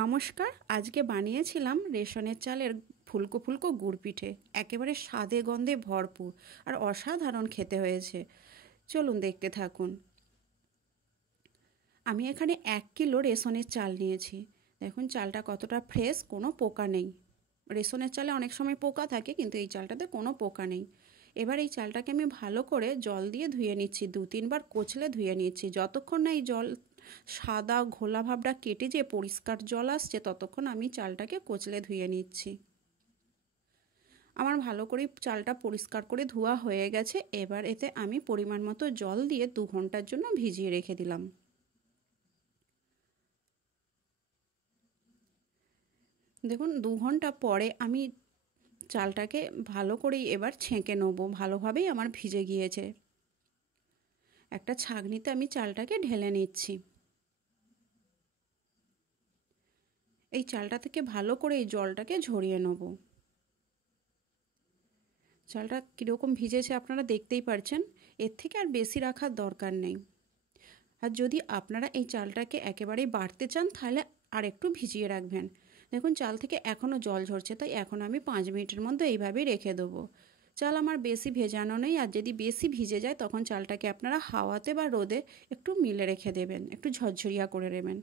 নমস্কার। আজকে বানিয়েছিলাম রেশনের চালের ফুলকো ফুলকো গুড় পিঠে। একেবারে স্বাদে গন্ধে ভরপুর আর অসাধারণ খেতে হয়েছে। চলুন দেখতে থাকুন। আমি এখানে 1 কিলো রেশনের চাল নিয়েছি। দেখুন চালটা কতটা ফ্রেশ, কোনো পোকা নেই। রেশনের চালে অনেক সময় পোকা থাকে, কিন্তু এই চালটাতে কোনো পোকা নেই। এবার এই চালটাকে আমি ভালো করে জল দিয়ে ধুয়ে নিচ্ছি, 2-3 বার কচলে ধুয়ে নিচ্ছি। যতক্ষণ না এই জল সাদা ঘোলা ভাবটা কেটে যে পরিষ্কার জল আসছে, ততক্ষণ আমি চালটাকে কচলে ধুয়ে নিচ্ছি। আমার ভালো করে চালটা পরিষ্কার করে ধোয়া হয়ে গেছে। এবার এতে আমি পরিমাণ মতো জল দিয়ে 2 ঘন্টার জন্য ভিজিয়ে রেখে দিলাম। দেখুন 2 ঘন্টা পরে আমি চালটাকে ভালো করেই এবার ছেঁকে নেব। ভালোভাবেই আমার ভিজে গিয়েছে। একটা ছাঁকনিতে আমি চালটাকে ঢেলে নিচ্ছি। এই চালটা থেকে ভালো করে এই জলটাকে ঝরিয়ে নেব। চালটা কীরকম ভিজেছে আপনারা দেখতেই পারছেন। এর থেকে আর বেশি রাখার দরকার নেই। আর যদি আপনারা এই চালটাকে একেবারেই বাড়তে চান, তাহলে আর একটু ভিজিয়ে রাখবেন। দেখুন চাল থেকে এখনও জল ঝরছে, তাই এখন আমি 5 মিনিটের মধ্যে এইভাবেই রেখে দেবো। চাল আমার বেশি ভেজানো নেই, আর যদি বেশি ভিজে যায় তখন চালটাকে আপনারা হাওয়াতে বা রোদে একটু মিলে রেখে দেবেন, একটু ঝরঝরিয়া করে নেবেন।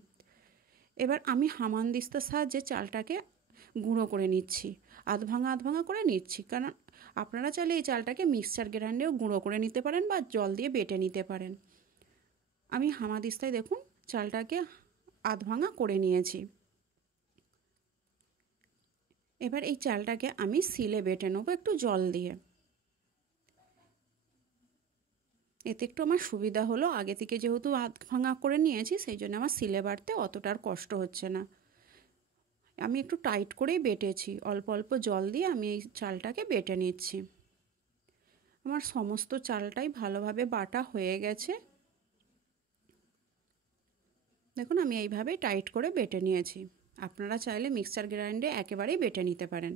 এবার আমি হামানদিস্তার সাহায্যে চালটাকে গুঁড়ো করে নিচ্ছি। আধ ভাঙা করে নিচ্ছি, কারণ আপনারা চাইলে এই চালটাকে মিক্সচার গ্রাইন্ডারেও গুঁড়ো করে নিতে পারেন বা জল দিয়ে বেটে নিতে পারেন। আমি হামানদিস্তায় দেখুন চালটাকে আধ ভাঙা করে নিয়েছি। এবার এই চালটাকে আমি শিলে বেটে নেবো একটু জল দিয়ে। এতে একটু আমার সুবিধা হলো, আগে থেকে যেহেতু আধ ভাঙা করে নিয়েছি, সেই জন্য আমার শিলে বাটতে অতটা আর কষ্ট হচ্ছে না। আমি একটু টাইট করেই বেটেছি, অল্প অল্প জল দিয়ে আমি এই চালটাকে বেটে নিচ্ছি। আমার সমস্ত চালটাই ভালোভাবে বাটা হয়ে গেছে। দেখুন আমি এইভাবেই টাইট করে বেটে নিয়েছি। আপনারা চাইলে মিক্সচার গ্রাইন্ডে একেবারেই বেটে নিতে পারেন।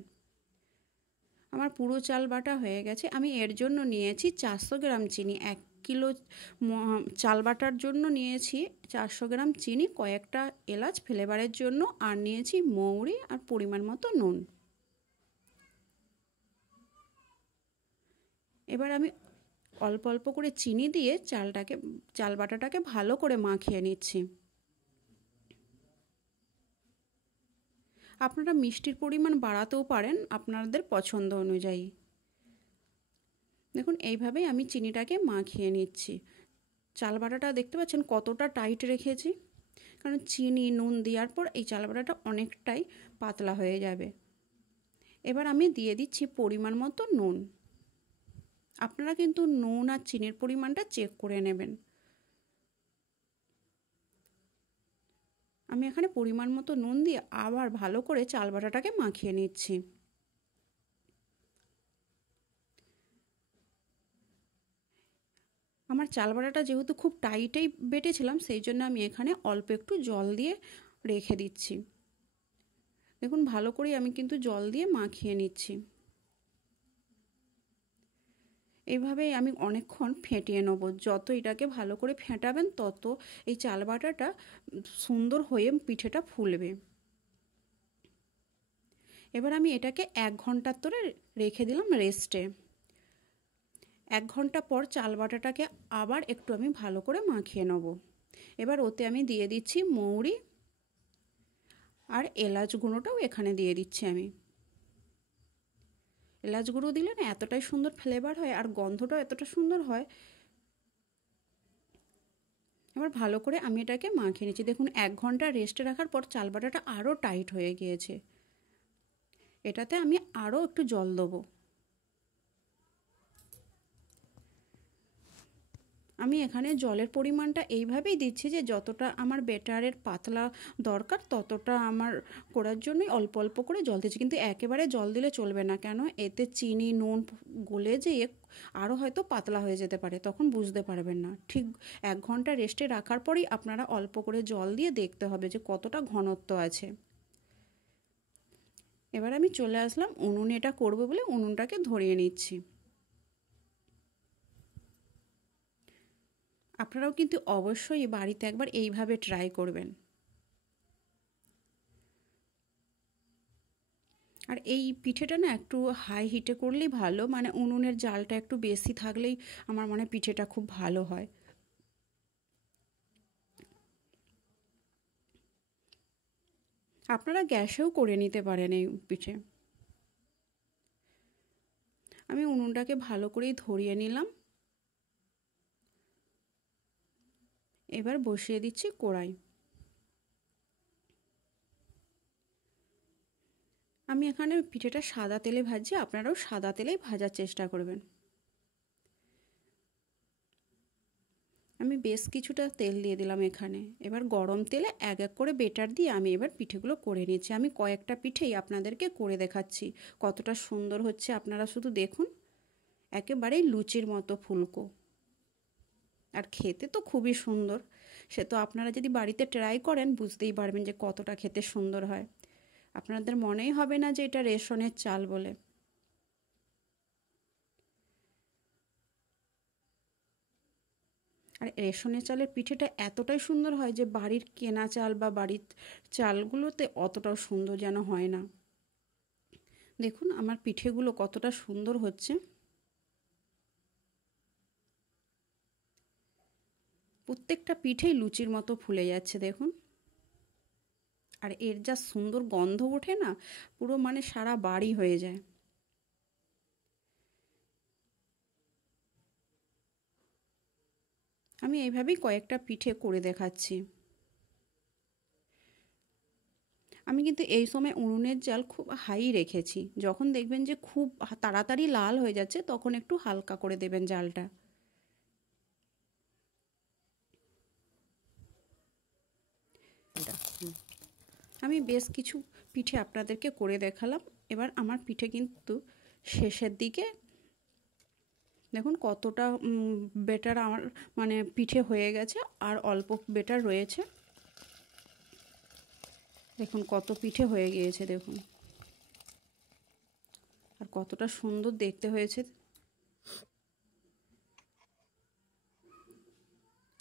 আমার পুরো চাল বাটা হয়ে গেছে। আমি এর জন্য নিয়েছি 400 গ্রাম চিনি। 1 কিলো চাল বাটার জন্য নিয়েছি 400 গ্রাম চিনি, কয়েকটা এলাচ ফ্লেভারের জন্য, আর নিয়েছি মৌরি আর পরিমাণ মতো নুন। এবার আমি অল্প অল্প করে চিনি দিয়ে চাল বাটাটাকে ভালো করে মাখিয়ে নিচ্ছি। আপনারা মিষ্টির পরিমাণ বাড়াতেও পারেন আপনাদের পছন্দ অনুযায়ী। দেখুন এইভাবেই আমি চিনিটাকে মাখিয়ে নিচ্ছি। চাল বাটাটা দেখতে পাচ্ছেন কতটা টাইট রেখেছি, কারণ চিনি নুন দেওয়ার পর এই চাল বাটাটা অনেকটাই পাতলা হয়ে যাবে। এবার আমি দিয়ে দিচ্ছি পরিমাণ মতো নুন। আপনারা কিন্তু নুন আর চিনির পরিমাণটা চেক করে নেবেন। আমি এখানে পরিমাণ মতো নুন দিয়ে আবার ভালো করে চাল বাটাটাকে মাখিয়ে নিচ্ছি। আমার চাল বাটাটা যেহেতু খুব টাইটেই বেটেছিলাম, সেই জন্য আমি এখানে অল্প একটু জল দিয়ে রেখে দিচ্ছি। দেখুন ভালো করেই আমি কিন্তু জল দিয়ে মাখিয়ে নিচ্ছি। এইভাবেই আমি অনেকক্ষণ ফেটিয়ে নেব। যত এটাকে ভালো করে ফেটাবেন, তত এই চাল বাটাটা সুন্দর হয়ে পিঠেটা ফুলবে। এবার আমি এটাকে 1 ঘন্টার ধরে রেখে দিলাম রেস্টে। 1 ঘন্টা পর চাল বাটাটাকে আবার একটু আমি ভালো করে মাখিয়ে নেব। এবার ওতে আমি দিয়ে দিচ্ছি মৌরি আর এলাচ গুঁড়োটাও এখানে দিয়ে দিচ্ছি আমি। এলাচ গুঁড়ো দিলে না এতটাই সুন্দর ফ্লেভার হয়, আর গন্ধটাও এতটা সুন্দর হয়। এবার ভালো করে আমি এটাকে মাখিয়ে নিচ্ছি। দেখুন 1 ঘন্টা রেস্টে রাখার পর চাল বাটাটা আরও টাইট হয়ে গিয়েছে। এটাতে আমি আরও একটু জল দেবো। আমি এখানে জলের পরিমাণটা এইভাবেই দিচ্ছি যে যতটা আমার ব্যাটারের পাতলা দরকার ততটা আমার করার জন্যই অল্প অল্প করে জল দিচ্ছি। কিন্তু একেবারে জল দিলে চলবে না, কেন এতে চিনি নুন গলে যেয়ে আরও হয়তো পাতলা হয়ে যেতে পারে, তখন বুঝতে পারবেন না। ঠিক 1 ঘন্টা রেস্টে রাখার পরেই আপনারা অল্প করে জল দিয়ে দেখতে হবে যে কতটা ঘনত্ব আছে। এবার আমি চলে আসলাম উনুনে, এটা করবো বলে উনুনটাকে ধরিয়ে নিচ্ছি। আপনারাও কিন্তু অবশ্যই বাড়িতে একবার এইভাবে ট্রাই করবেন। আর এই পিঠেটা না একটু হাই হিটে করলেই ভালো, মানে উনুনের জালটা একটু বেশি থাকলেই আমার মনে হয় পিঠেটা খুব ভালো হয়। আপনারা গ্যাসেও করে নিতে পারেন এই পিঠে। আমি উনুনটাকে ভালো করেই ধরিয়ে নিলাম। এবার বসিয়ে দিচ্ছি কড়াই। আমি এখানে পিঠেটা সাদা তেলে ভাজছি, আপনারাও সাদা তেলেই ভাজার চেষ্টা করবেন। আমি বেশ কিছুটা তেল দিয়ে দিলাম এখানে। এবার গরম তেলে এক এক করে বেটার দিয়ে আমি এবার পিঠেগুলো করে নিচ্ছি। আমি কয়েকটা পিঠেই আপনাদেরকে করে দেখাচ্ছি, কতটা সুন্দর হচ্ছে আপনারা শুধু দেখুন। একেবারেই লুচির মতো ফুলকো, আর খেতে তো খুবই সুন্দর। সে তো আপনারা যদি বাড়িতে ট্রাই করেন বুঝতেই পারবেন যে কতটা খেতে সুন্দর হয়। আপনাদের মনেই হবে না যে এটা রেশনের চাল বলে। আর রেশনের চালের পিঠেটা এতটাই সুন্দর হয় যে বাড়ির কেনা চাল বা বাড়ির চালগুলোতে অতটাও সুন্দর যেন হয় না। দেখুন আমার পিঠেগুলো কতটা সুন্দর হচ্ছে। প্রত্যেকটা পিঠেই লুচির মতো ফুলে যাচ্ছে দেখুন। আর এর যা সুন্দর গন্ধ ওঠে না, পুরো মানে সারা বাড়ি হয়ে যায়। আমি এইভাবেই কয়েকটা পিঠে করে দেখাচ্ছি। আমি কিন্তু এই সময় উনুনের জাল খুব হাই রেখেছি। যখন দেখবেন যে খুব তাড়াতাড়ি লাল হয়ে যাচ্ছে তখন একটু হালকা করে দেবেন জালটা। আমি বেশ কিছু পিঠে আপনাদেরকে করে দেখালাম। এবার আমার পিঠে কিন্তু শেষের দিকে। দেখুন কতটা বেটার আমার মানে পিঠে হয়ে গেছে, আর অল্প বেটার রয়েছে। দেখুন কত পিঠে হয়ে গিয়েছে দেখুন, আর কতটা সুন্দর দেখতে হয়েছে।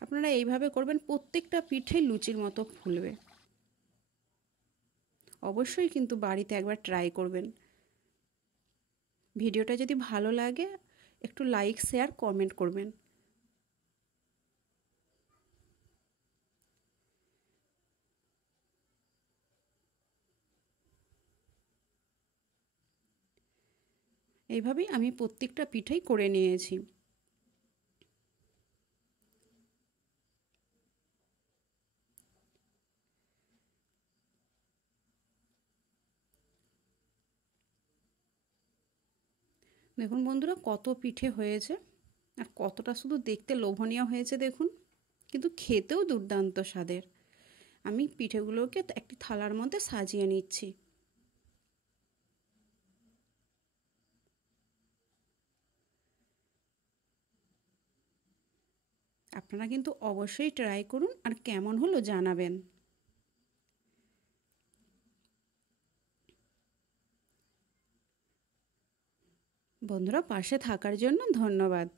আপনারা এইভাবে করবেন, প্রত্যেকটা পিঠে লুচির মতো ফুলবে। অবশ্যই কিন্তু বাড়িতে একবার ট্রাই করবেন। ভিডিওটা যদি ভালো লাগে একটু লাইক শেয়ার কমেন্ট করবেন। এইভাবেই আমি প্রত্যেকটা পিঠেই করে নিয়েছি। দেখুন বন্ধুরা কত পিঠে হয়েছে, আর কতটা শুধু দেখতে লোভনীয় হয়েছে দেখুন, কিন্তু খেতেও দুর্দান্ত স্বাদের। আমি পিঠেগুলোকে একটি থালার মধ্যে সাজিয়ে নিচ্ছি। আপনারা কিন্তু অবশ্যই ট্রাই করুন, আর কেমন হলো জানাবেন। বন্ধুরা পাশে থাকার জন্য ধন্যবাদ।